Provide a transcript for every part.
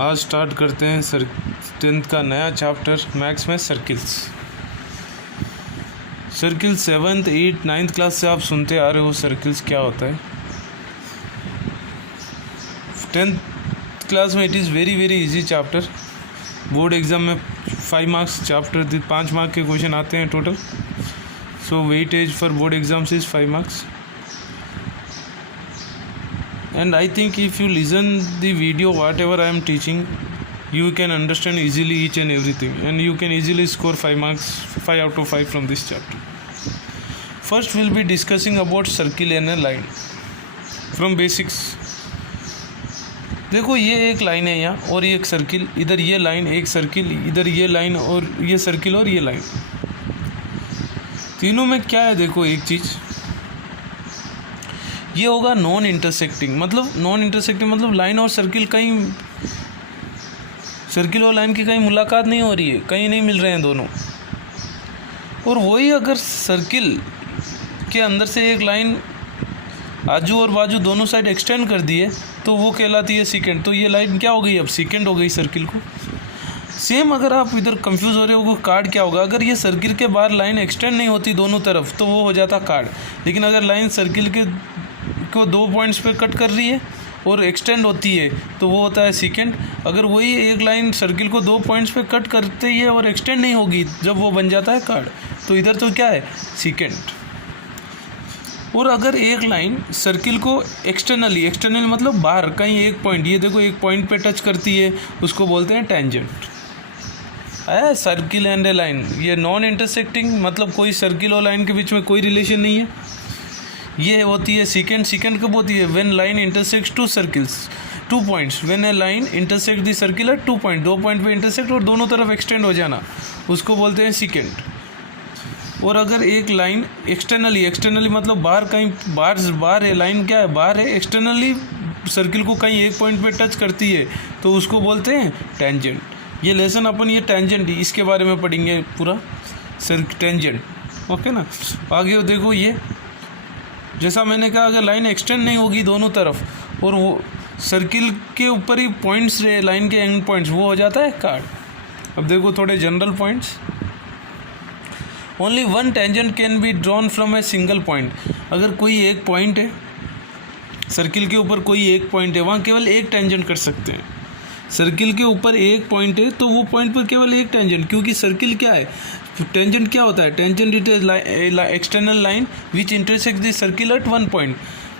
आज स्टार्ट करते हैं 10th का नया चैप्टर मैथ्स में circles. Circle 7th 8th 9th class से आप सुनते आ रहे हो सर्किल्स क्या होता है। 10th क्लास में it is very easy chapter. Board exam में 5 मार्क्स चैप्टर 5 मार्क के क्वेश्चन आते हैं total. So weightage for board exams is 5 marks. And I think if you listen the video whatever I am teaching, you can understand easily each and everything, and you can easily score 5 marks, 5 out of 5 from this chapter. First we'll be discussing about circle and a line from basics. देखो ये एक line है यहाँ और ये एक circle, इधर ये लाइन एक सर्किल, इधर ये लाइन और ये सर्किल और ये लाइन, तीनों में क्या है देखो एक चीज़, ये होगा नॉन इंटरसेक्टिंग। मतलब लाइन और सर्किल कहीं, सर्किल और लाइन की कहीं मुलाकात नहीं हो रही है, कहीं नहीं मिल रहे हैं दोनों। और वही अगर सर्किल के अंदर से एक लाइन आजू और बाजू दोनों साइड एक्सटेंड कर दी है तो वो कहलाती है सेकेंड। तो ये लाइन क्या हो गई, अब सेकेंड हो गई सर्किल को। सेम अगर आप इधर कंफ्यूज हो रहे हो कार्ड क्या होगा, अगर ये सर्किल के बाहर लाइन एक्सटेंड नहीं होती दोनों तरफ तो वो हो जाता कार्ड। लेकिन अगर लाइन सर्किल को 2 पॉइंट्स पे कट कर रही है और एक्सटेंड होती है तो वो होता है सेकेंड। अगर वही एक लाइन सर्किल को 2 पॉइंट्स पे कट करते ही है और एक्सटेंड नहीं होगी जब वो बन जाता है कार्ड। तो इधर तो क्या है, सेकेंड। और अगर एक लाइन सर्किल को एक्सटर्नली मतलब बाहर कहीं एक पॉइंट, ये देखो एक पॉइंट पे टच करती है, उसको बोलते हैं टेंजेंट। है सर्किल एंड ए लाइन, ये नॉन इंटरसेक्टिंग, मतलब कोई सर्किल और लाइन के बीच में कोई रिलेशन नहीं है। ये होती है सेकेंड कब होती है, when line intersects 2 points, when A line intersect the circle eight 2 point, 2 point पे इंटरसेक्ट और दोनों तरफ एक्सटेंड हो जाना, उसको बोलते हैं सेकेंड। और अगर एक लाइन एक्सटर्नली मतलब बाहर कहीं बाहर है, लाइन क्या है, बाहर है, एक्सटर्नली सर्किल को कहीं एक पॉइंट पे टच करती है तो उसको बोलते हैं टेंजेंट। ये लेसन अपन ये टेंजेंट इसके बारे में पढ़ेंगे पूरा, टेंजेंट, ओके ना। आगे देखो ये जैसा मैंने कहा, अगर लाइन एक्सटेंड नहीं होगी दोनों तरफ और वो सर्किल के ऊपर ही पॉइंट्स रहे, लाइन के एंड पॉइंट्स, वो हो जाता है कार्ड। अब देखो थोड़े general points. Only one tangent can be drawn from a single point. अगर कोई एक पॉइंट है सर्किल के ऊपर, कोई एक पॉइंट है, वहाँ केवल एक टेंजेंट कर सकते हैं। सर्किल के ऊपर एक पॉइंट है तो वो पॉइंट पर केवल एक टेंजेंट, क्योंकि सर्किल क्या है, टेंजेंट क्या होता है, tangent it is external line which intersect the circle eight 1 point.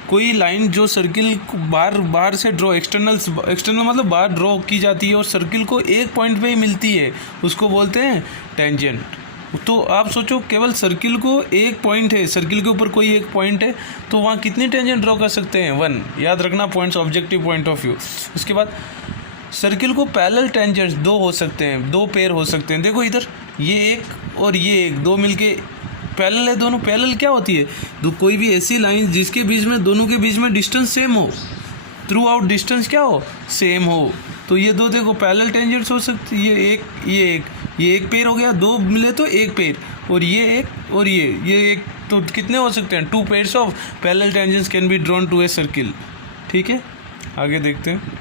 कोई लाइन जो सर्किल बाहर से ड्रॉ, एक्सटर्नल मतलब बाहर ड्रॉ की जाती है और सर्किल को एक पॉइंट पे ही मिलती है, उसको बोलते हैं टेंजेंट। तो आप सोचो केवल सर्किल को एक पॉइंट है, सर्किल के ऊपर कोई एक पॉइंट है तो वहाँ कितनी टेंजेंट ड्रॉ कर सकते हैं, 1। याद रखना points, objective point of view. उसके बाद सर्किल को पैरेलल टेंजेंट्स 2 हो सकते हैं, 2 पेयर हो सकते हैं। देखो इधर ये एक और ये एक, 2 मिलके पैरेलल है दोनों। पैरेलल क्या होती है, तो कोई भी ऐसी लाइन जिसके बीच में, दोनों के बीच में डिस्टेंस सेम हो, थ्रू आउट डिस्टेंस क्या हो, सेम हो। तो ये 2 देखो पैरेलल टेंजेंट्स हो सकती है, ये एक पेयर हो गया, 2 मिले तो एक पेयर, और ये एक और ये एक, तो कितने हो सकते हैं, 2 pairs of parallel tangents can be drawn to a circle. ठीक है, आगे देखते हैं।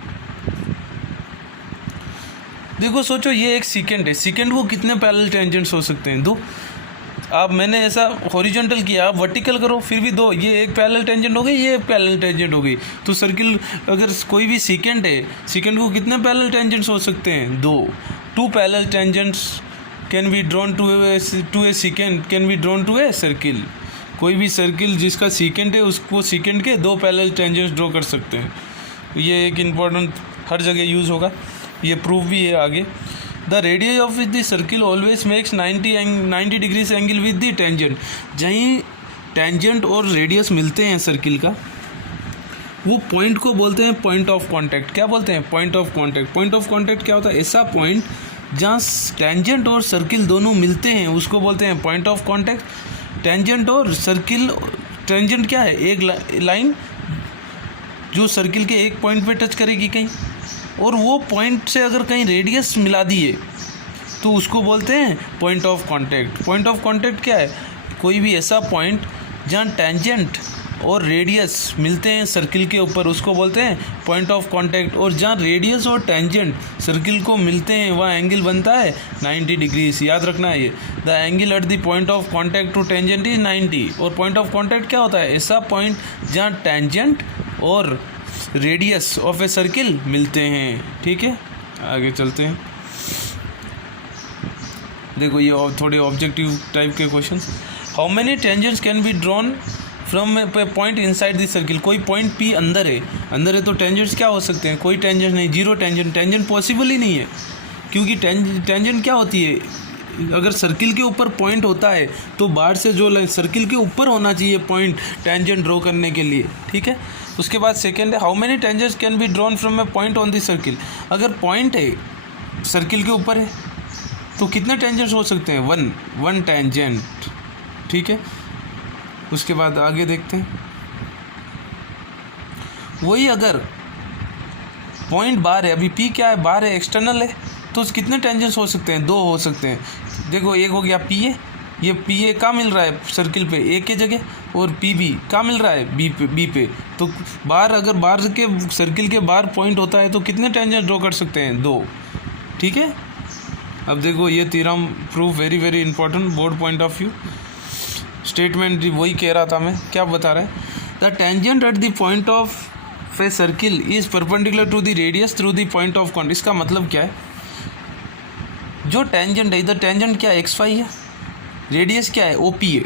देखो सोचो ये एक सेकेंड है, सेकेंड को कितने पैरेलल टेंजेंट्स हो सकते हैं, 2। आप मैंने ऐसा हॉरिजॉन्टल किया, आप वर्टिकल करो फिर भी 2, ये एक पैरेलल टेंजेंट हो गई, ये एक पैरेलल टेंजेंट हो गई। तो सर्किल अगर कोई भी सेकेंड है, सेकेंड को कितने पैरेलल टेंजेंट्स हो सकते हैं, 2 parallel tangents can be drawn to a second, can be drawn to a circle. कोई भी सर्किल जिसका सेकेंड है उसको सेकेंड के 2 पैरेलल टेंजेंट्स ड्रॉ कर सकते हैं। ये एक इम्पॉर्टेंट हर जगह यूज़ होगा, ये प्रूफ भी है आगे। The radius of the circle always makes 90 degrees angle with the tangent. जहीं टेंजेंट और रेडियस मिलते हैं सर्किल का, वो पॉइंट को बोलते हैं पॉइंट ऑफ कांटेक्ट। क्या बोलते हैं, point of contact. Point of contact क्या होता है, ऐसा पॉइंट जहाँ टेंजेंट और सर्किल दोनों मिलते हैं उसको बोलते हैं पॉइंट ऑफ कांटेक्ट। टेंजेंट और सर्किल, टेंजेंट क्या है, एक लाइन जो सर्किल के एक पॉइंट पे टच करेगी कहीं, और वो पॉइंट से अगर कहीं रेडियस मिला दिए तो उसको बोलते हैं point of contact. Point of contact क्या है, कोई भी ऐसा पॉइंट जहाँ टेंजेंट और रेडियस मिलते हैं सर्किल के ऊपर, उसको बोलते हैं पॉइंट ऑफ कांटेक्ट। और जहाँ रेडियस और टेंजेंट सर्किल को मिलते हैं वहाँ एंगल बनता है 90 डिग्रीज। याद रखना है ये, the angle at the point of contact to tangent is 90। और पॉइंट ऑफ कांटेक्ट क्या होता है? ऐसा पॉइंट जहाँ टेंजेंट और रेडियस ऑफ ए सर्किल मिलते हैं। ठीक है, आगे चलते हैं। देखो ये थोड़े ऑब्जेक्टिव टाइप के questions. How many tangents can be drawn from A point inside the circle? कोई पॉइंट पी अंदर है तो टेंजेंट्स क्या हो सकते हैं? कोई टेंजेंट नहीं, जीरो टेंजेंट। टेंजेंट पॉसिबल ही नहीं है, क्योंकि टेंजेंट क्या होती है? अगर सर्किल के ऊपर पॉइंट होता है तो बाहर से जो सर्किल के ऊपर होना चाहिए पॉइंट टेंजेंट ड्रॉ करने के लिए। ठीक है, उसके बाद सेकेंड है, how many tangents can be drawn from A point on the circle? अगर पॉइंट है सर्किल के ऊपर है तो कितने टेंजेंट्स हो सकते हैं? One tangent. ठीक है, उसके बाद आगे देखते हैं। वही अगर पॉइंट बाहर है, अभी पी क्या है? बाहर है, एक्सटर्नल है, तो कितने टेंजेंट्स हो सकते हैं? 2 हो सकते हैं। देखो एक हो गया पी ए, ये पी ए कहाँ मिल रहा है? सर्किल पे ए के जगह, और पी बी कहाँ मिल रहा है? बी पे। तो बाहर, अगर बाहर के सर्किल के बाहर पॉइंट होता है तो कितने टेंजेंट ड्रॉ कर सकते हैं? 2। ठीक है, अब देखो ये theorem proof very very important board point of view. Statement वही कह रहा था मैं, क्या बता रहा है? The tangent at the point of a circle is perpendicular to the radius through the point of contact. इसका मतलब क्या है? जो टेंजेंट है, इधर टेंजेंट क्या है? एक्स वाई है, रेडियस क्या है? ओ पी है।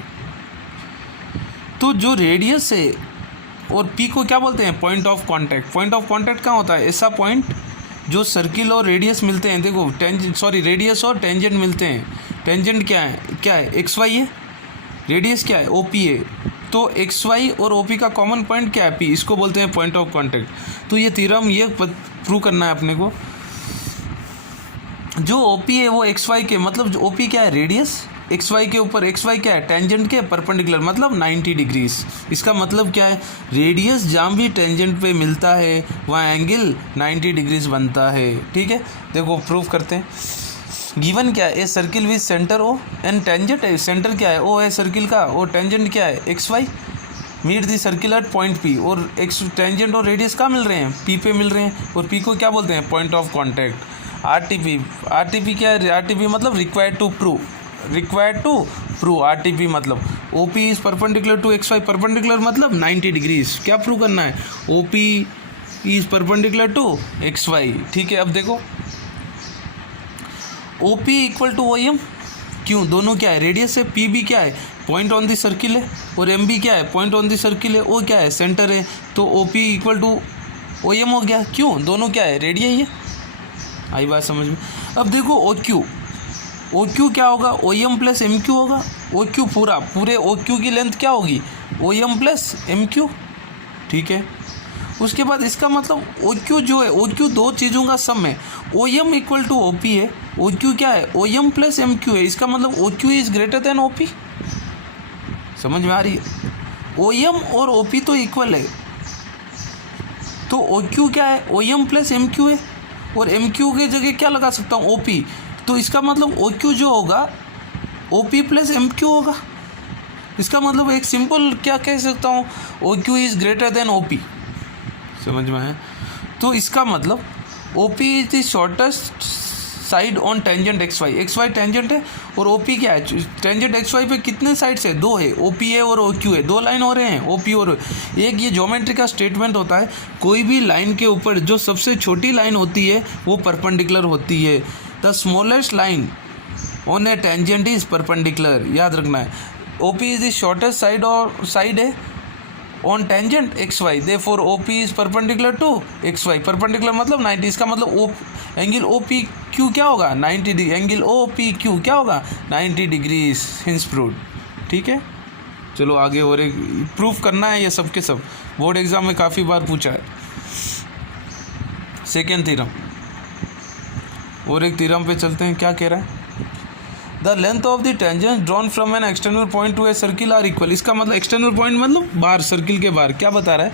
तो जो रेडियस है और पी को क्या बोलते हैं? Point of contact. Point of contact कहाँ होता है? ऐसा पॉइंट जो सर्किल और रेडियस मिलते हैं। देखो रेडियस और टेंजेंट मिलते हैं। टेंजेंट क्या है? एक्स वाई है, रेडियस क्या है? ओ पी है। तो एक्स वाई और ओ पी का कॉमन पॉइंट क्या है? पी। इसको बोलते हैं पॉइंट ऑफ कॉन्टैक्ट। तो ये थ्योरम ये प्रूव करना है अपने को, जो ओ पी है वो एक्स वाई के, मतलब जो ओ पी क्या है? रेडियस, एक्स वाई के ऊपर, एक्स वाई क्या है? टेंजेंट के परपेंडिकुलर, मतलब 90 डिग्रीज। इसका मतलब क्या है? रेडियस जहाँ भी टेंजेंट पे मिलता है वहाँ एंगल 90 डिग्रीज बनता है। ठीक है, देखो प्रूफ करते हैं। गिवन क्या है? A circle with centre O and tangent है। सेंटर क्या है? ओ है सर्किल का, और टेंजेंट क्या है? X Y. Meet the circle at point P, और एक्स टेंजेंट और रेडियस कहाँ मिल रहे हैं? पी पे मिल रहे हैं, और पी को क्या बोलते हैं? Point of contact. आरटीपी क्या है? आरटीपी मतलब रिक्वायर्ड टू प्रूव। आरटीपी मतलब OP is perpendicular to X Y. Perpendicular मतलब 90 डिग्रीज। क्या प्रूव करना है? OP is perpendicular to X Y. ठीक है, अब देखो OP equal to O M. क्यों? दोनों क्या है? रेडियस है। पी बी क्या है? पॉइंट ऑन द सर्किल है, और एम बी क्या है? पॉइंट ऑन द सर्किल है। ओ क्या है? सेंटर है। तो O P equal to O M हो गया। क्यों? दोनों क्या है? रेडियस है। आई बात समझ में? अब देखो ओ क्यू क्या होगा? O M plus M Q होगा। ओ क्यू पूरे ओ क्यू की लेंथ क्या होगी? O M plus M Q. ठीक है, उसके बाद इसका मतलब ओ क्यू जो है, ओ क्यू दो चीज़ों का सम है। O M equal to O P है। ओ क्यू क्या है? O M plus M Q है। इसका मतलब O Q is greater than O P. समझ में आ रही है? ओ एम और ओ पी तो इक्वल है, तो ओ क्यू क्या है? O M plus M Q है, और एम क्यू की जगह क्या लगा सकता हूँ? O P. तो इसका मतलब ओ क्यू जो होगा O P plus M Q होगा। इसका मतलब एक सिंपल क्या कह सकता हूँ? O Q is greater than O P. समझ में आया? तो इसका मतलब O P is the shortest side on tangent X Y tangent है, और ओ पी क्या है? टेंजेंट एक्स वाई पे कितने साइड्स है? 2 है। ओ पी है और ओ क्यू है। 2 लाइन हो रहे हैं, ओ पी और एक। ये ज्योमेट्री का स्टेटमेंट होता है, कोई भी लाइन के ऊपर जो सबसे छोटी लाइन होती है वो परपेंडिकुलर होती है। The smallest line on a tangent is perpendicular. याद रखना है, O P is the shortest side और साइड है on tangent X Y, therefore O P is perpendicular to X Y. Perpendicular मतलब 90। इसका मतलब एंगल ओ पी क्यू क्या होगा? 90 degree. Angle O P Q क्या होगा? 90 डिग्रीज। Hints proved. ठीक है, चलो आगे और एक प्रूफ करना है। ये सब के सब बोर्ड एग्जाम में काफ़ी बार पूछा है। सेकेंड थ्योरम, और एक थ्योरम पे चलते हैं। क्या कह रहा है? The length of the tangent drawn from an external point to a circle are equal. इसका मतलब एक्सटर्नल पॉइंट मतलब बाहर, सर्किल के बाहर। क्या बता रहा है?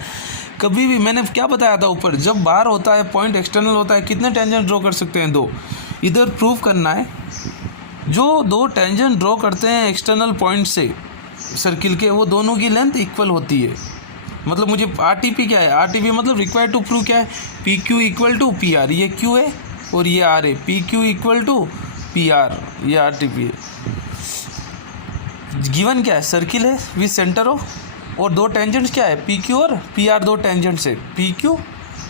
कभी भी मैंने क्या बताया था ऊपर, जब बाहर होता है पॉइंट, एक्सटर्नल होता है, कितने टेंजेंट ड्रॉ कर सकते हैं? 2। इधर प्रूव करना है, जो 2 टेंजेंट ड्रॉ करते हैं एक्सटर्नल पॉइंट से सर्किल के, वो दोनों की लेंथ इक्वल होती है। मतलब मुझे RTP क्या है, RTP मतलब रिक्वायर्ड टू प्रूव क्या है, PQ इक्वल टू PR, ये Q है और ये R है, PQ इक्वल टू PR, ये RTP है। गिवन क्या है, सर्किल है विद सेंटर ऑफ और दो टेंजेंट्स क्या है, PQ और PR, दो टेंजेंट्स है, PQ,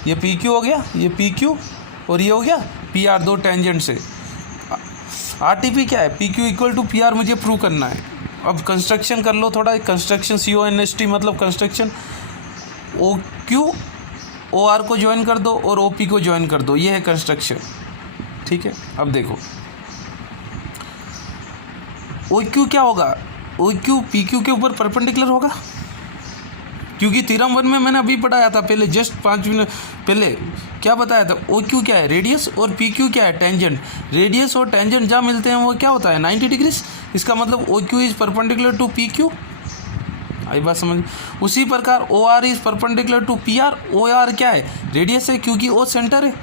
ये PQ हो गया, ये PQ और ये हो गया PR, दो टेंजेंट्स है। RTP क्या है, PQ इक्वल टू PR मुझे प्रूव करना है। अब कंस्ट्रक्शन कर लो थोड़ा, कंस्ट्रक्शन CONST मतलब कंस्ट्रक्शन, OQ OR को ज्वाइन कर दो और OP को ज्वाइन कर दो, ये है कंस्ट्रक्शन, ठीक है। अब देखो OQ क्या होगा, OQ PQ के ऊपर परपेंडिकुलर होगा, क्योंकि थ्योरम 1 में मैंने अभी पढ़ाया था पहले, जस्ट 5 मिनट पहले क्या बताया था, OQ क्या है, रेडियस, और PQ क्या है, टेंजेंट। रेडियस और टेंजेंट जहाँ मिलते हैं वो क्या होता है, 90 डिग्रीज। इसका मतलब OQ is perpendicular to PQ, आई बात समझ। उसी प्रकार OR is perpendicular to PR। OR क्या है, रेडियस है, क्योंकि O सेंटर है।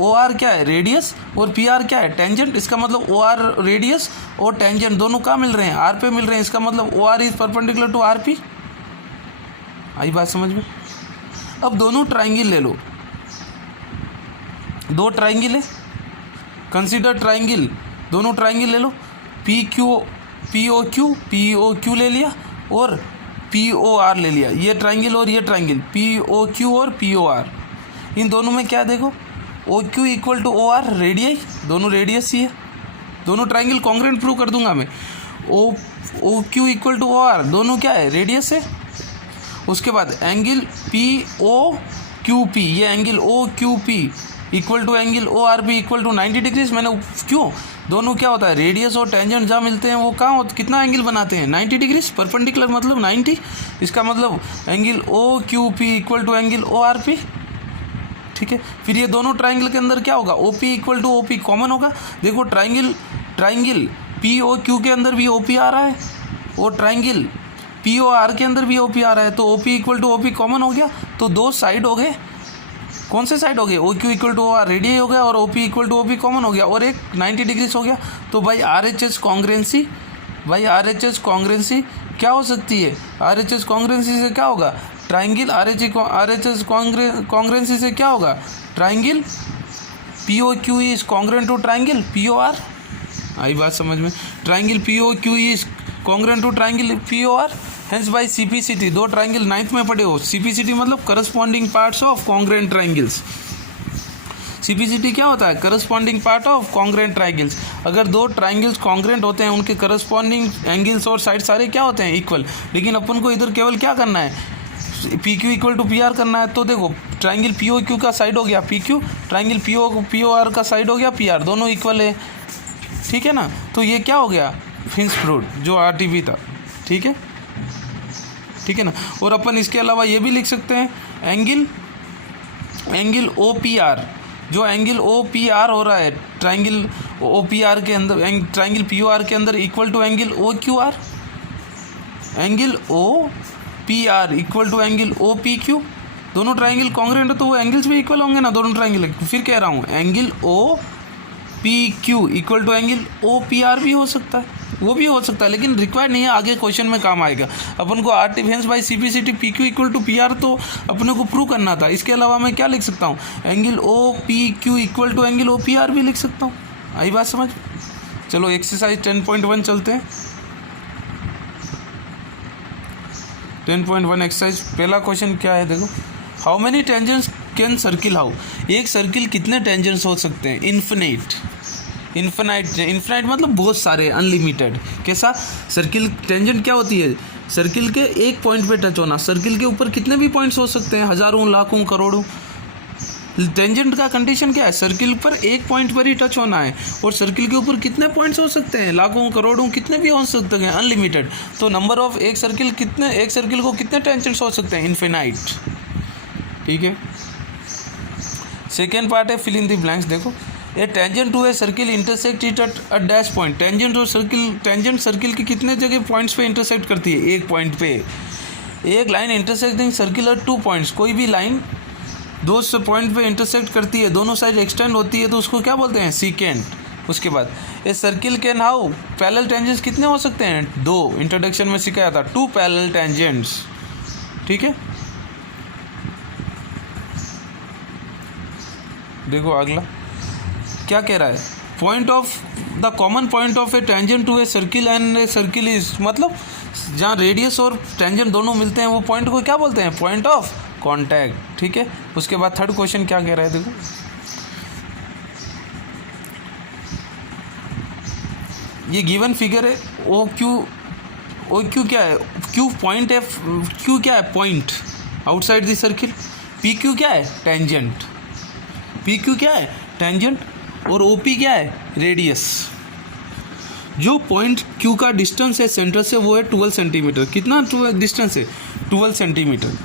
OR क्या है, रेडियस, और PR क्या है, टेंजेंट। इसका मतलब OR रेडियस और टेंजेंट दोनों कहाँ मिल रहे हैं, R पे मिल रहे हैं। इसका मतलब OR is perpendicular to RP, आई बात समझ में। अब दोनों ट्राइंगल ले लो, दो ट्राइंगल है, कंसीडर ट्राइंगल, दोनों ट्राइंगल ले लो, POQ ले लिया और POR ले लिया, ये ट्राइंगल और ये ट्राइंगल, POQ और POR। इन दोनों में क्या देखो, OQ equal to OR, radius, दोनों रेडियस ही है, दोनों ट्राइंगल कॉन्ग्रुएंट प्रूव कर दूंगा मैं। OQ इक्वल टू OR, दोनों क्या है, रेडियस है। उसके बाद एंगल POQP, ये angle OQP equal to angle ORP equal to 90 degrees. मैंने क्यों, दोनों क्या होता है, रेडियस और टेंजेंट जहाँ मिलते हैं वो कहाँ होता, कितना एंगल बनाते हैं, 90 डिग्रीज, परपेंडिकुलर मतलब 90। इसका मतलब angle OQP equal to angle ORP, ठीक है। फिर ये दोनों ट्राइंगल के अंदर क्या होगा, OP equal to OP common होगा। देखो ट्राइंगल POQ के अंदर भी OP आ रहा है और ट्राइंगल POR के अंदर भी OP आ रहा है, तो OP equal to OP common हो गया। तो दो साइड हो गए, कौन से साइड हो गए, OQ equal to OR radius हो गया और OP equal to OP common हो गया, और एक 90 डिग्रीज हो गया। तो भाई RHS कॉन्ग्रुएंसी क्या हो सकती है, RHS कॉन्ग्रुएंसी से क्या होगा, ट्राइंगल RHS कॉन्ग्रुएंसी से क्या होगा, triangle POQ is congruent to triangle POR, आई बात समझ में। Triangle POQ is congruent to triangle POR, hence by CPCT, दो ट्राइंगल 9th में पढ़े हो। CPCT मतलब corresponding parts of congruent triangles. CPCT क्या होता है, corresponding part of congruent triangles. अगर दो ट्राइंगल्स कॉन्ग्रुएंट होते हैं, उनके करस्पॉन्डिंग एंगल्स और साइड सारे क्या होते हैं, इक्वल। लेकिन अपन को इधर केवल क्या करना है, PQ इक्वल टू PR करना है। तो देखो ट्राइंगल POQ का साइड हो गया PQ, ट्राइंगल POR का साइड हो गया PR, दोनों इक्वल है, ठीक है ना। तो ये क्या हो गया, फिंस फ्रूट जो RTP था, ठीक है ना। और अपन इसके अलावा ये भी लिख सकते हैं एंगल OPR, जो एंगल OPR हो रहा है ट्राइंगल OPR के अंदर, ट्राइंगल POR के अंदर equal to angle OQR, angle OPR equal to angle OPQ। दोनों ट्राइंगल कॉन्ग्रुएंट है तो वो एंगल्स भी इक्वल होंगे ना, दोनों ट्राइंगल। फिर कह रहा हूँ angle OPQ equal to angle OPR भी हो सकता है, वो भी हो सकता है, लेकिन रिक्वायर्ड नहीं है, आगे क्वेश्चन में काम आएगा। अपन को RTP hence by CPCT PQ equal to PR तो अपने को प्रूव करना था। इसके अलावा मैं क्या लिख सकता हूँ, angle OPQ equal to angle OPR भी लिख सकता हूँ, आई बात समझ। चलो एक्सरसाइज 10.1 चलते हैं। 10.1 एक्सरसाइज, पहला क्वेश्चन क्या है, देखो how many tangents can circle how, एक सर्किल कितने टेंजेंट्स हो सकते हैं, इन्फिनाइट मतलब बहुत सारे, अनलिमिटेड। कैसा सर्किल, टेंजेंट क्या होती है, सर्किल के एक पॉइंट पे टच होना। सर्किल के ऊपर कितने भी पॉइंट्स हो सकते हैं, हजारों, लाखों, करोड़ों। टेंजेंट का कंडीशन क्या है, सर्किल पर एक पॉइंट पर ही टच होना है, और सर्किल के ऊपर कितने पॉइंट्स हो सकते हैं, लाखों, करोड़ों, कितने भी हो सकते हैं, अनलिमिटेड। तो नंबर ऑफ एक सर्किल को कितने टेंजेंट्स हो सकते हैं, इन्फिनाइट, ठीक है। सेकेंड पार्ट है फिल इन द ब्लैंक्स। देखो a tangent to a circle intersect it at a dash point. Tangent circle की कितने जगह पॉइंट्स पे इंटरसेक्ट करती है, एक पॉइंट पे। एक line intersecting circle eight 2 points, कोई भी लाइन दो से पॉइंट पे इंटरसेक्ट करती है, दोनों साइड एक्सटेंड होती है, तो उसको क्या बोलते हैं, सीकेंट। उसके बाद a circle can how parallel tangents कितने हो सकते हैं, 2। इंट्रोडक्शन में सिखाया था 2 पैरेलल टेंजेंट्स, ठीक है। देखो अगला क्या कह रहा है, point of the common point of a tangent to a circle and a circle is, मतलब जहाँ रेडियस और टेंजेंट दोनों मिलते हैं वो पॉइंट को क्या बोलते हैं, पॉइंट ऑफ कॉन्टैक्ट। ठीक है, उसके बाद थर्ड क्वेश्चन क्या कह रहा है, देखो ये गिवन फिगर है, ओ क्यू क्या है, क्यू पॉइंट है, क्यू क्या है, point outside the circle, P Q क्या है, टेंजेंट, पी क्यू क्या है, टेंजेंट, और ओ पी क्या है, रेडियस। जो पॉइंट क्यू का डिस्टेंस है सेंटर से वो है 12 सेंटीमीटर, कितना डिस्टेंस है, 12 सेंटीमीटर,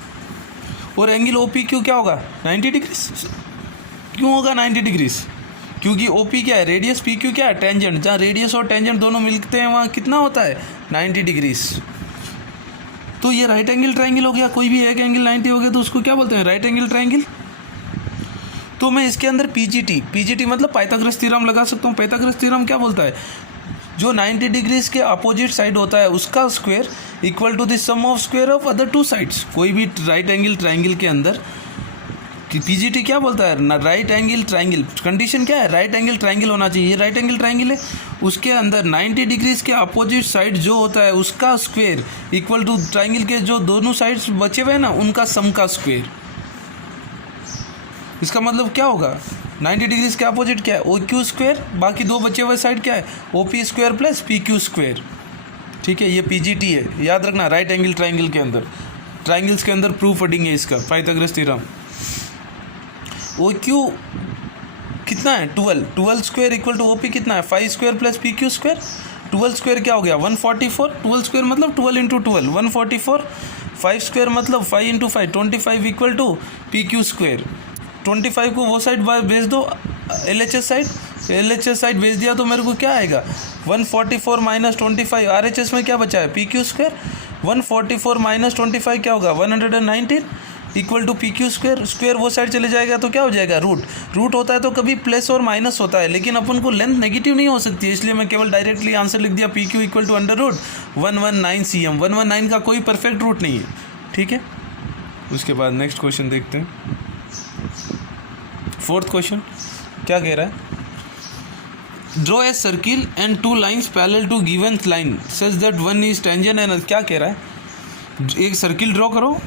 और एंगल ओ पी क्यू क्या होगा, 90 डिग्रीज। क्यों होगा 90 डिग्रीज, क्योंकि ओ पी क्या है, रेडियस, पी क्यू क्या है, टेंजेंट, जहाँ रेडियस और टेंजेंट दोनों मिलते हैं वहाँ कितना होता है, 90 डिग्रीज। तो ये राइट एंगल ट्राइंगल हो गया, कोई भी एक एंगल 90 हो गया तो उसको क्या बोलते हैं, राइट एंगल ट्राइंगल। तो मैं इसके अंदर पीजीटी मतलब पाइथागोरस थ्योरम लगा सकता हूँ। पाइथागोरस थ्योरम क्या बोलता है, जो 90 डिग्रीज के अपोजिट साइड होता है उसका square equal to the sum of square of other two sides. कोई भी राइट एंगल ट्राइंगल के अंदर पीजीटी क्या बोलता है ना, राइट एंगल ट्राइंगल, कंडीशन क्या है, राइट एंगल ट्राइंगल होना चाहिए। ये राइट एंगल ट्राइंगल है, उसके अंदर 90 डिग्रीज के अपोजिट साइड जो होता है उसका स्क्वायर इक्वल टू ट्राइंगल के जो दोनों साइड्स बचे हुए हैं ना उनका सम का स्क्वायर। इसका मतलब क्या होगा, 90 डिग्रीज के अपोजिट क्या है, ओ क्यू स्क्वायर, बाकी दो बचे हुए साइड क्या है, O P square plus P Q square. ठीक है, ये पीजीटी है, याद रखना, राइट एंगल ट्राइंगल के अंदर, ट्राइंगल्स के अंदर प्रूफ पढ़ेंगे इसका, पाइथागोरस थ्योरम। ओ क्यू कितना है, 12 square equal to O P कितना है, 5 square plus P Q square. 12 square क्या हो गया, 144, 12 स्क्वायर मतलब 12 इंटू 12, 144, 5 स्क्वायर मतलब 5 into 5, 25 equal to P Q square. 25 को वो साइड भेज दो, LHS साइड भेज दिया तो मेरे को क्या आएगा, 144 माइनस 25, RHS में क्या बचा है, पी क्यू स्क्वायर। 144 माइनस 25 क्या होगा, 119 equal to P Q square. Square वो साइड चले जाएगा तो क्या हो जाएगा, रूट होता है तो कभी प्लस और माइनस होता है, लेकिन अपन को लेंथ नेगेटिव नहीं हो सकती है, इसलिए मैं केवल डायरेक्टली आंसर लिख दिया, P Q equal to under root 119 cm। 119 का कोई परफेक्ट रूट नहीं है। ठीक है, उसके बाद नेक्स्ट क्वेश्चन देखते हैं। फोर्थ क्वेश्चन क्या कह रहा है, draw a circle and two lines parallel to given line such that one is tangent and, क्या कह रहा है, एक सर्किल ड्रॉ करो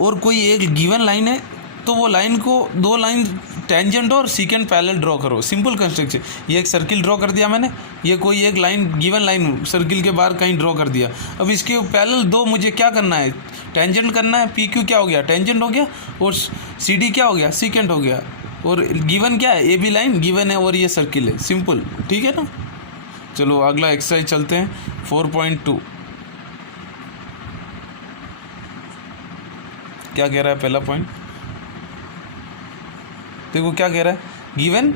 और कोई एक गिवन लाइन है तो वो लाइन को दो लाइन टेंजेंट और सीकेंट पैरेलल ड्रॉ करो। सिंपल कंस्ट्रक्शन, ये एक सर्किल ड्रॉ कर दिया मैंने, ये कोई एक लाइन गिवन लाइन सर्किल के बाहर कहीं ड्रॉ कर दिया। अब इसके पैरेलल दो मुझे क्या करना है, टेंजेंट करना है, पी क्यू क्या हो गया, टेंजेंट हो गया, और सी डी क्या हो गया, सीकेंट हो गया, और गिवन क्या है, ए बी लाइन गिवन है और ये सर्किल है। सिंपल, ठीक है ना। चलो अगला एक्सरसाइज चलते हैं, 4.2 क्या कह रहा है, पहला पॉइंट देखो क्या कह रहा है, गिवन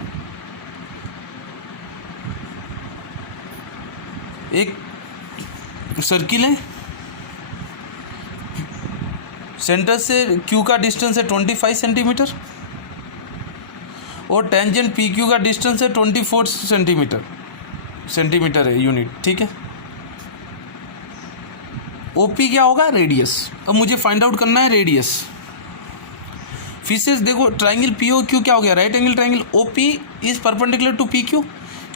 एक सर्किल है, सेंटर से क्यू का डिस्टेंस है 25 सेंटीमीटर और टेंजेंट पी क्यू का डिस्टेंस है 24 सेंटीमीटर है यूनिट। ठीक है, ओपी क्या होगा, रेडियस। अब मुझे फाइंड आउट करना है रेडियस। फिर से देखो ट्राइंगल पी ओ क्यू क्या हो गया, right angle triangle, OP is perpendicular to P Q.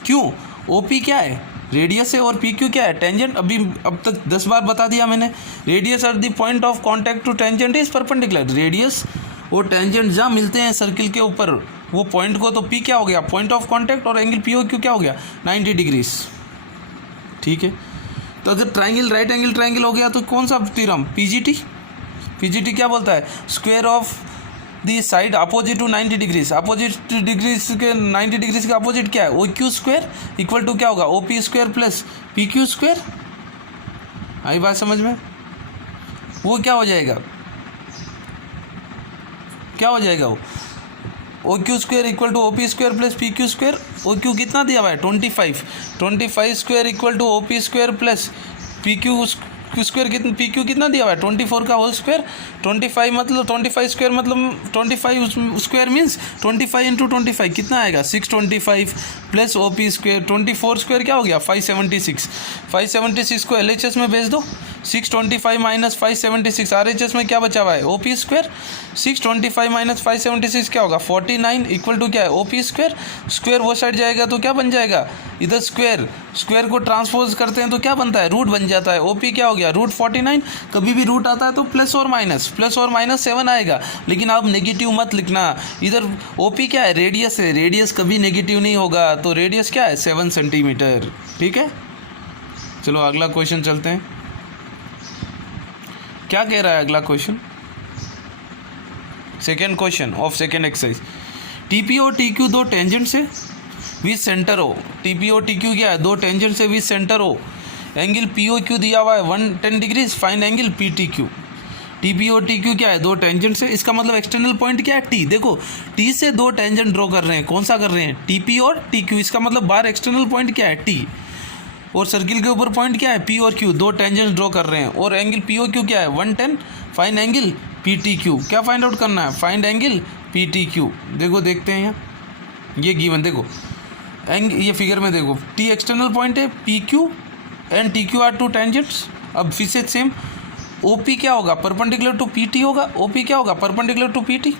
क्यों, ओपी क्या है, रेडियस है, और पी क्यू क्या है, टेंजेंट। अब तक 10 बार बता दिया मैंने, radius at the point of contact to tangent is perpendicular. Radius और टेंजेंट जहाँ मिलते हैं सर्किल के ऊपर वो पॉइंट को, तो पी क्या हो गया, पॉइंट ऑफ कॉन्टैक्ट, और एंगल पी ओ क्यू क्या हो गया, 90 डिग्रीज। ठीक है, तो अगर ट्राइंगल राइट एंगल ट्राइंगल हो गया तो कौन सा थ्योरम, पीजीटी क्या बोलता है, square of the side opposite to 90 degrees. Opposite degrees के 90 डिग्रीज के अपोजिट क्या है, O Q square equal to क्या होगा, O P square plus P Q square. आई बात समझ में, वो क्या हो जाएगा, क्या हो जाएगा, वो O Q square equal to O P square plus P Q square. O Q कितना दिया हुआ है, 25 square equal to O P square plus P Q square कितना, पी क्यू कितना दिया हुआ है, 24 का होल स्क्वायर। 25 मतलब 25 स्क्वायर मतलब 25 स्क्वायर मीन्स 25 इंटू 25 कितना आएगा, 625 plus O P square. 24 square क्या हो गया, 576 को LHS में भेज दो, 625 माइनस 576, RHS में क्या बचा हुआ है OP स्क्वायर। 625 माइनस 576 क्या होगा 49 इक्वल टू क्या है OP स्क्वायर। स्क्वायर वो साइड जाएगा तो क्या बन जाएगा इधर स्क्वायर, स्क्वायर को ट्रांसपोज करते हैं तो क्या बनता है रूट बन जाता है। OP क्या हो गया रूट 49। कभी भी रूट आता है तो प्लस और माइनस 7 आएगा, लेकिन आप नेगेटिव मत लिखना। इधर OP क्या है रेडियस है, रेडियस कभी नेगेटिव नहीं होगा, तो रेडियस क्या है 7 सेंटीमीटर। ठीक है, चलो अगला क्वेश्चन चलते हैं। क्या कह रहा है अगला question, second question of second exercise. TP और TQ दो टेंजेंट से विद सेंटर हो। TP और TQ क्या है दो टेंजेंट से विद सेंटर हो। एंगल POQ दिया हुआ है 110 degrees, find angle PTQ। TP और TQ क्या है दो टेंजेंट से, इसका मतलब एक्सटर्नल पॉइंट क्या है T। देखो T से दो टेंजेंट ड्रॉ कर रहे हैं, कौन सा कर रहे हैं TP और TQ, इसका मतलब बाहर एक्सटर्नल पॉइंट क्या है T। और सर्किल के ऊपर पॉइंट क्या है P और Q, दो टेंजेंट्स ड्रॉ कर रहे हैं। और एंगल POQ क्या है 110, फाइंड एंगल PTQ। क्या फाइंड आउट करना है फाइंड एंगल PTQ। देखो देखते हैं यहाँ ये गिवन, देखो ये फिगर में देखो T एक्सटर्नल पॉइंट है, PQ and TQ are two tangents. अब फिर से सेम OP क्या होगा परपेंडिकुलर टू PT होगा। OP क्या होगा परपेंडिकुलर टू PT,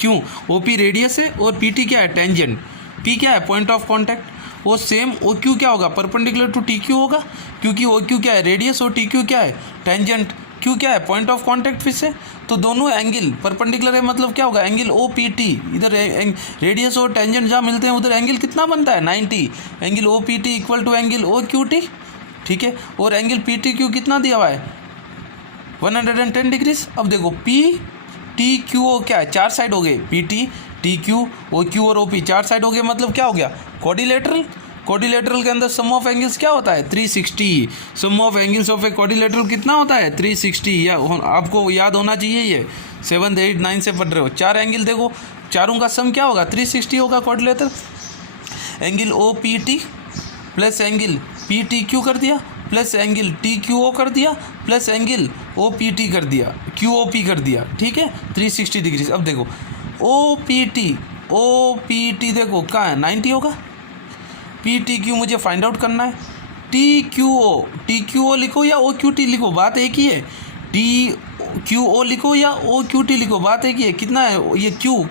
क्यों OP रेडियस है और PT क्या है टेंजेंट, P क्या है पॉइंट ऑफ कॉन्टैक्ट। वो सेम OQ क्या होगा परपेंडिकुलर टू TQ होगा, क्योंकि OQ क्या है रेडियस और TQ क्या है टेंजेंट, Q क्या है पॉइंट ऑफ कांटेक्ट फिर से। तो दोनों एंगल परपेंडिकुलर है, मतलब क्या होगा एंगल OPT। इधर रेडियस और टेंजेंट जहाँ मिलते हैं उधर एंगल कितना बनता है 90। Angle OPT equal to angle OQT। ठीक है, और एंगल PTQ कितना दिया हुआ है 110 डिग्रीज। अब देखो PTQO क्या है चार साइड हो गए, PT TQ OQ और OP चार साइड हो गए, मतलब क्या हो गया क्वाड्रिलेटरल। क्वाड्रिलेटरल के अंदर सम ऑफ एंगल्स क्या होता है 360। Sum of angles of a quadrilateral कितना होता है 360, या आपको याद होना चाहिए ये 7th 8th 9th से पढ़ रहे हो। चार एंगल देखो, चारों का सम क्या होगा 360 होगा quadrilateral. Angle OPT plus angle PTQ कर दिया, प्लस एंगल TQO कर दिया, प्लस एंगल OPT कर दिया, QOP कर दिया। ठीक है 360 डिग्री। अब देखो OPT देखो कहाँ है 90 होगा। PTQ मुझे फाइंड आउट करना है। TQO लिखो या OQT लिखो, बात एक ही है। TQO लिखो या OQT लिखो, बात एक ही है। कितना है ये Q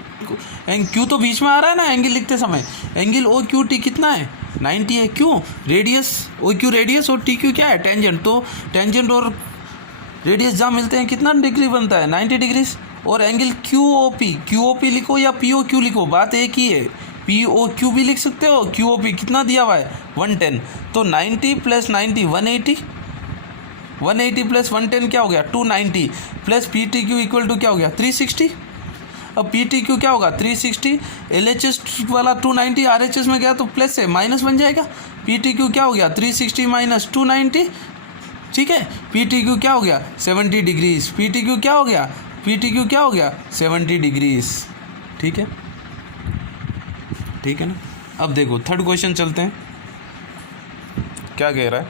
तो बीच में आ रहा है ना एंगल लिखते समय। एंगल OQT कितना है 90 है, क्यों रेडियस OQ रेडियस और TQ क्या है टेंजेंट। तो टेंजेंट और रेडियस जहाँ मिलते हैं कितना डिग्री बनता है 90 डिग्रीज। और एंगल QOP लिखो या POQ लिखो, बात एक ही है। POQ भी लिख सकते हो, QOP कितना दिया हुआ है 110। तो 90 प्लस 90 180, 180 प्लस 110 क्या हो गया 290, प्लस PTQ इक्वल टू क्या हो गया 360। अब PTQ क्या होगा 360, LHS वाला 290 RHS में गया तो प्लस से माइनस बन जाएगा। PTQ क्या हो गया 360 माइनस 290। ठीक है, PTQ क्या हो गया 70 डिग्रीज। PTQ क्या हो गया 70 डिग्रीज। ठीक है ना। अब देखो थर्ड क्वेश्चन चलते हैं, क्या कह रहा है।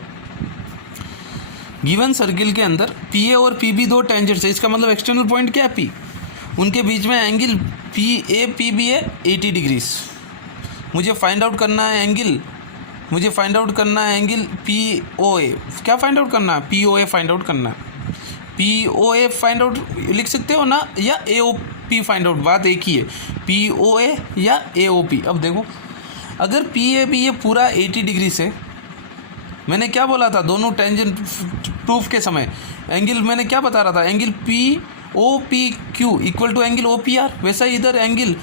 गिवन सर्किल के अंदर PA और PB दो टेंजेंट्स है, इसका मतलब एक्सटर्नल पॉइंट क्या है P। उनके बीच में एंगल PAPB है 80 डिग्रीज। मुझे फाइंड आउट करना है एंगल POA। क्या फाइंड आउट करना है POA फाइंड आउट करना है। POA फाइंड आउट लिख सकते हो ना, या AOP फाइंड आउट, बात एक ही है। POA या AOP। अब देखो अगर PAB ये पूरा 80 डिग्री से, मैंने क्या बोला था दोनों टेंजेंट प्रूफ के समय एंगल मैंने क्या बता रहा था angle POPQ equal to angle OPR, वैसा ही इधर angle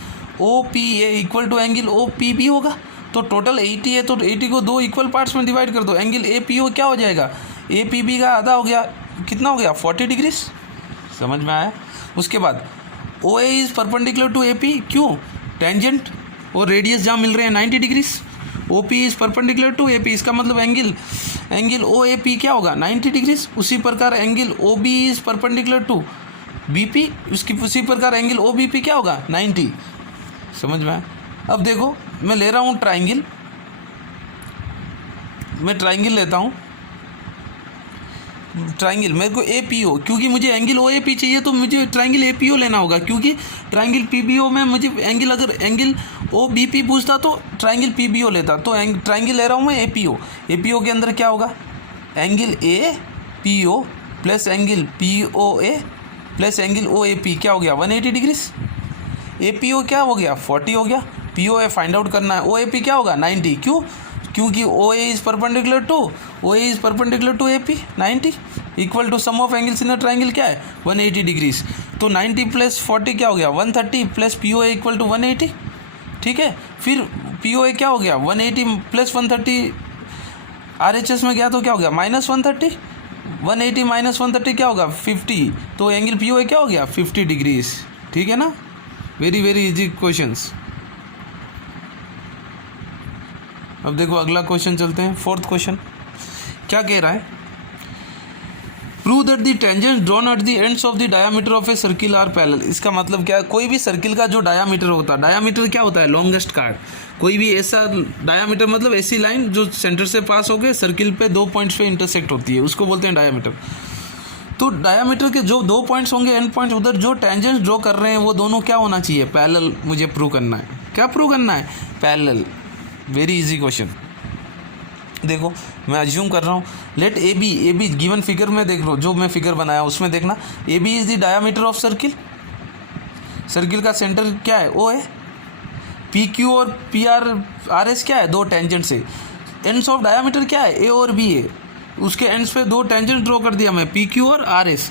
OPA equal to angle OPB होगा। तो टोटल 80 है तो 80 को दो इक्वल पार्ट्स में डिवाइड कर दो। एंगल APO क्या हो जाएगा APB का आधा हो गया, कितना हो गया 40 डिग्रीज। समझ में आया। उसके बाद OA is perpendicular to AP, क्यों टेंजेंट और रेडियस जहाँ मिल रहे हैं 90 degrees. OP is perpendicular to AP, इसका मतलब एंगल OAP क्या होगा 90 डिग्रीज। उसी प्रकार angle OB is perpendicular to BP, उसी प्रकार एंगल OBP क्या होगा 90। समझ में आया। अब देखो मैं ले रहा हूँ ट्राइंगल, मैं ट्राइंगल लेता हूँ। ट्राइंगल मेरे को APO, क्योंकि मुझे एंगल OAP चाहिए तो मुझे ट्राइंगल APO लेना होगा, क्योंकि ट्राइंगल PBO में मुझे एंगल अगर एंगल OBP पूछता तो ट्राइंगल PBO लेता। तो ट्राइंगल ले रहा हूँ मैं APO के अंदर क्या होगा angle APO plus angle POA plus angle OAP क्या हो गया 180 डिग्रीज। APO क्या हो गया 40 हो गया। POA फाइंड आउट करना है। OAP क्या होगा 90। क्यों? क्योंकि OA is perpendicular to AP 90 equal to sum of angles in a triangle क्या है 180 डिग्रीज। तो 90 प्लस 40 क्या हो गया 130 प्लस POA इक्वल टू 180। ठीक है, फिर POA क्या हो गया 180 प्लस 130 RHS में गया तो क्या हो गया -130। 180 माइनस 130 क्या होगा 50। तो एंगल POA क्या हो गया 50 डिग्रीज। ठीक है ना, वेरी वेरी इजी क्वेश्चंस। अब देखो अगला क्वेश्चन चलते हैं। फोर्थ क्वेश्चन क्या कह रहा है, prove that the tangents drawn at the ends of the diameter of a circle are parallel. इसका मतलब क्या है, कोई भी सर्किल का जो डायमीटर होता है, डायमीटर क्या होता है लॉन्गेस्ट कार्ड। कोई भी ऐसा डायमीटर मतलब ऐसी लाइन जो सेंटर से पास हो गए सर्किल पे 2 पॉइंट्स पे इंटरसेक्ट होती है, उसको बोलते हैं डायमीटर। तो डायमीटर के जो 2 पॉइंट्स होंगे एंड पॉइंट्स, उधर जो टेंजेंट्स ड्रॉ कर रहे हैं वो दोनों क्या होना चाहिए पैरेलल। मुझे प्रूव करना है, क्या प्रूव करना है पैरेलल। Very easy question. देखो मैं अज्यूम कर रहा हूँ, let A B given figure में देख लो, जो मैं फिगर बनाया उसमें देखना AB is the diameter of circle. Circle का सेंटर क्या है O है। PQ और PRS क्या है 2 टेंजेंट से। एंड्स ऑफ डायमीटर क्या है A और B है। उसके एंड्स पे 2 टेंजेंट ड्रॉ कर दिया मैं PQ और RS।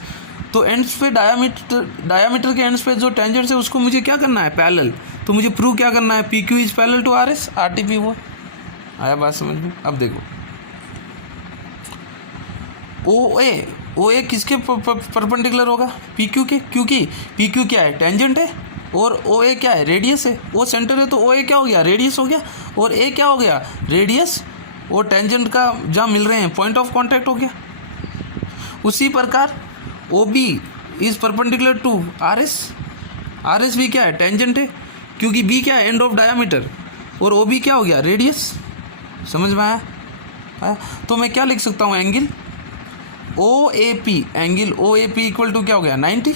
तो एंड्स पे डायमीटर के एंड्स पे जो टेंजेंट है उसको मुझे क्या करना है पैरेलल। तो मुझे प्रूव क्या करना है PQ is parallel to RS। RTP वो आया बात समझ में। अब देखो OA किसके परपेंडिकुलर होगा PQ के, क्योंकि PQ क्या है टेंजेंट है और OA क्या है रेडियस है। वो सेंटर है तो OA क्या हो गया रेडियस हो गया और A क्या हो गया रेडियस और टेंजेंट का जहाँ मिल रहे हैं पॉइंट ऑफ कांटेक्ट हो गया। उसी प्रकार OB is perpendicular to RS भी क्या है टेंजेंट है, क्योंकि B क्या है एंड ऑफ डायमीटर और OB क्या हो गया रेडियस। समझ में आया? तो मैं क्या लिख सकता हूँ एंगल OAP इक्वल टू क्या हो गया 90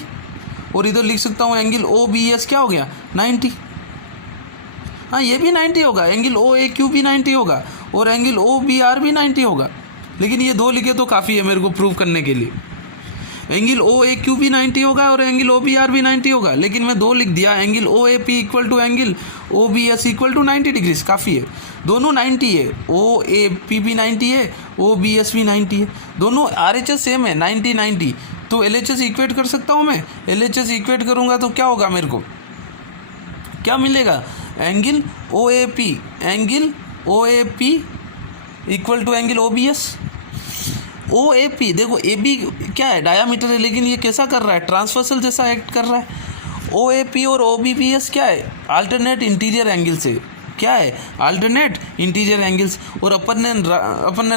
और इधर लिख सकता हूँ एंगल OBS क्या हो गया 90। हाँ ये भी 90 होगा, एंगल OAQ भी 90 होगा और एंगल OBR भी 90 होगा। लेकिन ये 2 लिखे तो काफ़ी है मेरे को प्रूव करने के लिए। एंगल OAQ भी 90 होगा और एंगल OBR भी 90 होगा, लेकिन मैं 2 लिख दिया angle OAP equal to angle OBS equal to 90 degrees काफ़ी है। दोनों 90 है, OAP भी 90 है OBS भी 90 है, दोनों RHS सेम है 90। तो LHS इक्वेट कर सकता हूँ मैं। LHS इक्वेट करूँगा तो क्या होगा मेरे को क्या मिलेगा angle OAP equal to angle OBS। OAP देखो AB क्या है डायमीटर है, लेकिन ये कैसा कर रहा है ट्रांसवर्सल जैसा एक्ट कर रहा है। OAP और OBS क्या है अल्टरनेट इंटीरियर एंगल से, क्या है अल्टरनेट इंटीरियर एंगल्स। और अपन ने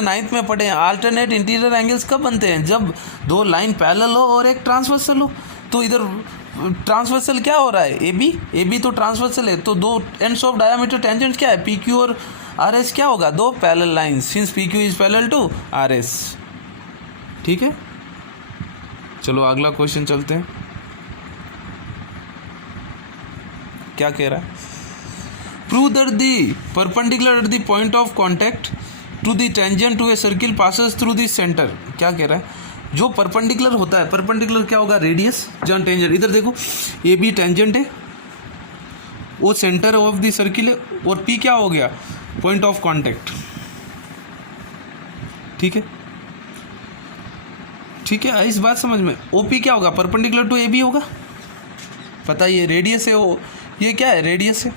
9th में पढ़े हैं अल्टरनेट इंटीरियर एंगल्स कब बनते हैं जब 2 लाइन पैरेलल हो और एक ट्रांसवर्सल हो। तो इधर ट्रांसवर्सल क्या हो रहा है AB तो ट्रांसवर्सल है, तो 2 एंड्स ऑफ डायमीटर टेंजेंट क्या है PQ और RS क्या होगा 2 parallel lines since PQ is parallel to RS। ठीक है, चलो अगला क्वेश्चन चलते हैं। क्या कह रहा है, prove that the perpendicular at the point of contact to the tangent to a circle passes through the centre. क्या कह रहा है, जो परपेंडिकुलर होता है, परपेंडिकुलर क्या होगा रेडियस जहाँ टेंजेंट, इधर देखो AB टेंजेंट है वो सेंटर ऑफ द सर्किल है और P क्या हो गया पॉइंट ऑफ कांटेक्ट। ठीक है इस बात समझ में। OP क्या होगा परपेंडिकुलर टू AB होगा, पता ये रेडियस है, वो ये क्या है रेडियस है,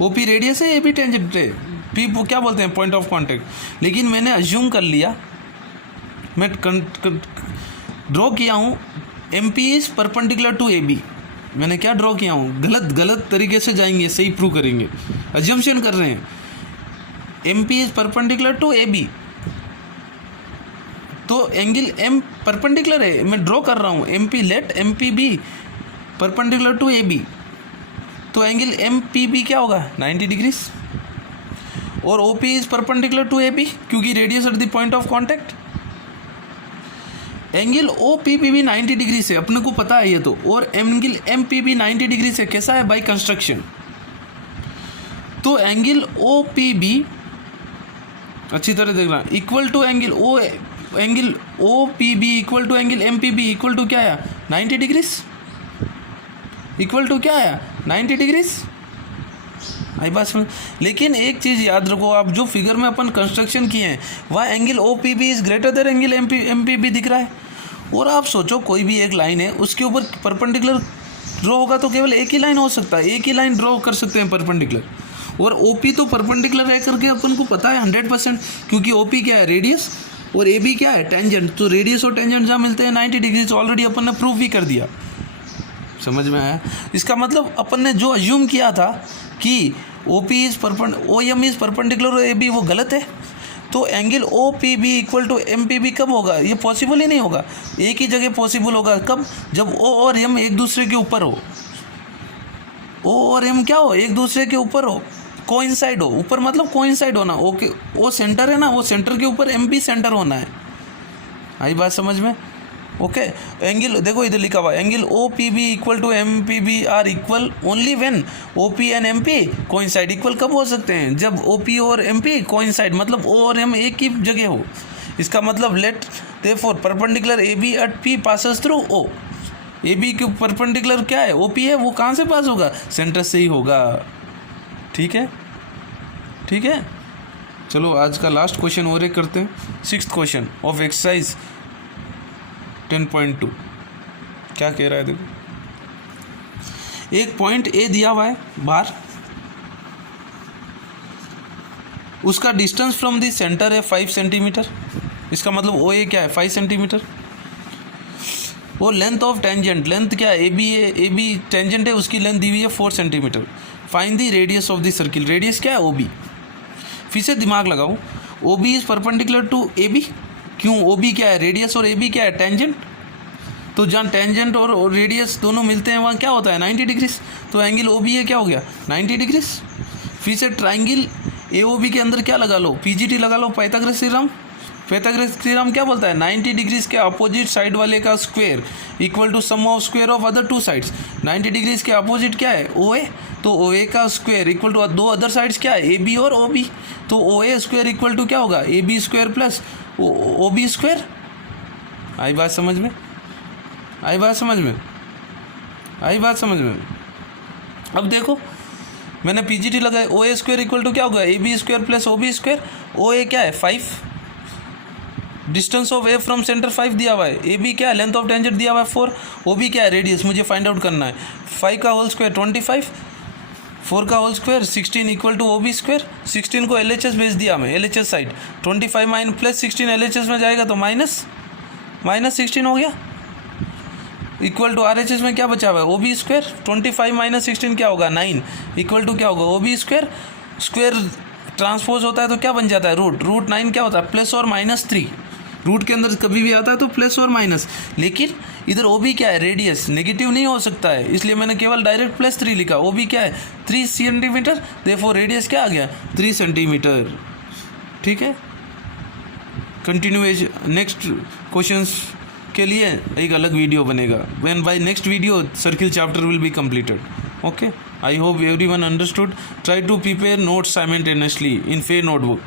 OP रेडियस है AB टेंजेंट है, P क्या बोलते हैं पॉइंट ऑफ कांटेक्ट। लेकिन मैंने अज्यूम कर लिया, मैं ड्रॉ किया हूँ MP is perpendicular to AB। मैंने क्या ड्रॉ किया हूँ गलत तरीके से जाएंगे, सही प्रूव करेंगे। अज्यूमशन कर रहे हैं MP is perpendicular to AB, तो एंगल M परपेंडिकुलर है, मैं ड्रॉ कर रहा हूँ MP let MP be perpendicular to AB, तो एंगल MPB क्या होगा 90 डिग्रीज। और OP is perpendicular to AB क्योंकि radius at the point of contact. Angle OPP भी 90 डिग्री से अपने को पता है ये तो, और एंगल MPB 90 डिग्री से कैसा है बाय कंस्ट्रक्शन। तो एंगल OPB अच्छी तरह देखना equal to angle angle O P B equal to angle M P B equal to क्या आया 90 डिग्रीज, इक्वल टू क्या आया 90 डिग्रीज। आई बात समझ। लेकिन एक चीज़ याद रखो आप, जो फिगर में अपन कंस्ट्रक्शन किए हैं वह angle O P B is greater than angle M P B दिख रहा है। और आप सोचो कोई भी एक लाइन है उसके ऊपर परपेंडिकुलर ड्रॉ होगा तो केवल एक ही लाइन हो सकता है, एक ही लाइन ड्रॉ कर सकते हैं परपेंडिकुलर। और ओपी तो परपेंडिकुलर रह करके अपन को पता है 100%, क्योंकि ओपी क्या है रेडियस और ए बी क्या है टेंजेंट। तो रेडियस और टेंजेंट जहाँ मिलते हैं 90 डिग्री, तो ऑलरेडी अपन ने प्रूव भी कर दिया। समझ में आया? इसका मतलब अपन ने जो अज्यूम किया था कि O P is O M is perpendicular और ए बी, वो गलत है। तो angle O P B equal to M P B कब होगा? ये पॉसिबल ही नहीं होगा। एक ही जगह पॉसिबल होगा कब? जब ओ और एम एक दूसरे के ऊपर हो। ओ और एम क्या हो? एक दूसरे के ऊपर हो, कोइंसाइड हो। ऊपर मतलब कोइंसाइड होना। ओके, ओ सेंटर है ना, वो सेंटर के ऊपर एम भी सेंटर होना है। आई बात समझ में? ओके, एंगल देखो इधर लिखा हुआ angle O P B equal to M P B are equal only when O P and M P coincide. Equal कब हो सकते हैं? जब ओ पी और एम पी कोइंसाइड, मतलब ओ और एम एक ही जगह हो। इसका मतलब let therefore perpendicular A B at P passes through O. A B के परपेंडिकुलर क्या है? ओ पी है, वो कहाँ से पास होगा? सेंटर से ही होगा। ठीक है, ठीक है। चलो आज का लास्ट क्वेश्चन और एक करते हैं। 6th क्वेश्चन ऑफ एक्सरसाइज 10.2 क्या कह रहा है देखो। एक पॉइंट ए दिया हुआ है बाहर, उसका डिस्टेंस फ्रॉम द सेंटर है 5 सेंटीमीटर। इसका मतलब ओ ए क्या है? 5 सेंटीमीटर। वो लेंथ ऑफ टेंजेंट, लेंथ क्या है? ए बी है, ए बी टेंजेंट है, उसकी लेंथ दी हुई है 4 centimetre. Find the radius of the circle. Radius क्या है? O B. फिर से दिमाग लगाओ, O B is perpendicular to A B. क्यों? ओ बी क्या है? रेडियस, और ए बी क्या है? टेंजेंट। तो जहाँ टेंजेंट और रेडियस दोनों मिलते हैं वहाँ क्या होता है? 90 डिग्रीज। तो एंगल ओ बी है क्या हो गया? 90 डिग्रीज। फिर से ट्राइंगल ए ओ बी के अंदर क्या लगा लो? पीजीटी लगा लो, पाइथागोरस थ्योरम। पाइथागोरस थ्योरम क्या बोलता है? 90 डिग्रीज के अपोजिट साइड वाले का square equal to sum of square of other two sides. 90 degrees के अपोजिट क्या है? O A. तो ओ ए का स्क्वायर इक्वल टू दो अदर साइड्स क्या है? ए बी और ओ बी। तो O A square equal to क्या होगा? A B square plus O B square. आई बात समझ में? आई बात समझ में? आई बात समझ में? अब देखो मैंने पीजीटी लगाया, O A square equal to क्या होगा? A B square plus O B square. O A क्या है? 5। Distance of A from centre 5 दिया हुआ है। ए बी क्या है? लेंथ ऑफ टेंजेंट दिया हुआ है 4। ओ बी क्या है? रेडियस, मुझे फाइंड आउट करना है। 5 का होल स्क्वायर 25, 4 का whole square 16 equal to O B square. 16 को एल एच एस भेज दिया मैं, L H S side. 25 minus plus 16 L H S में जाएगा तो माइनस 16 हो गया। Equal to R H S में क्या बचा हुआ है? O B square. 25 माइनस 16 क्या होगा? 9 इक्वल टू क्या होगा? O B square. Square transpose होता है तो क्या बन जाता है? रूट। रूट 9 क्या होता है? प्लस और माइनस 3। रूट के अंदर कभी भी आता है तो प्लस और माइनस। लेकिन इधर ओ बी क्या है? रेडियस, नेगेटिव नहीं हो सकता है, इसलिए मैंने केवल डायरेक्ट +3 लिखा। ओ बी क्या है? 3 सेंटीमीटर, देयरफॉर रेडियस क्या आ गया? 3 सेंटीमीटर। ठीक है, कंटिन्यूएशन नेक्स्ट क्वेश्चंस के लिए एक अलग वीडियो बनेगा। When by next video circle chapter will be completed. Okay, I hope everyone understood. Try to prepare notes simultaneously in Fair Notebook.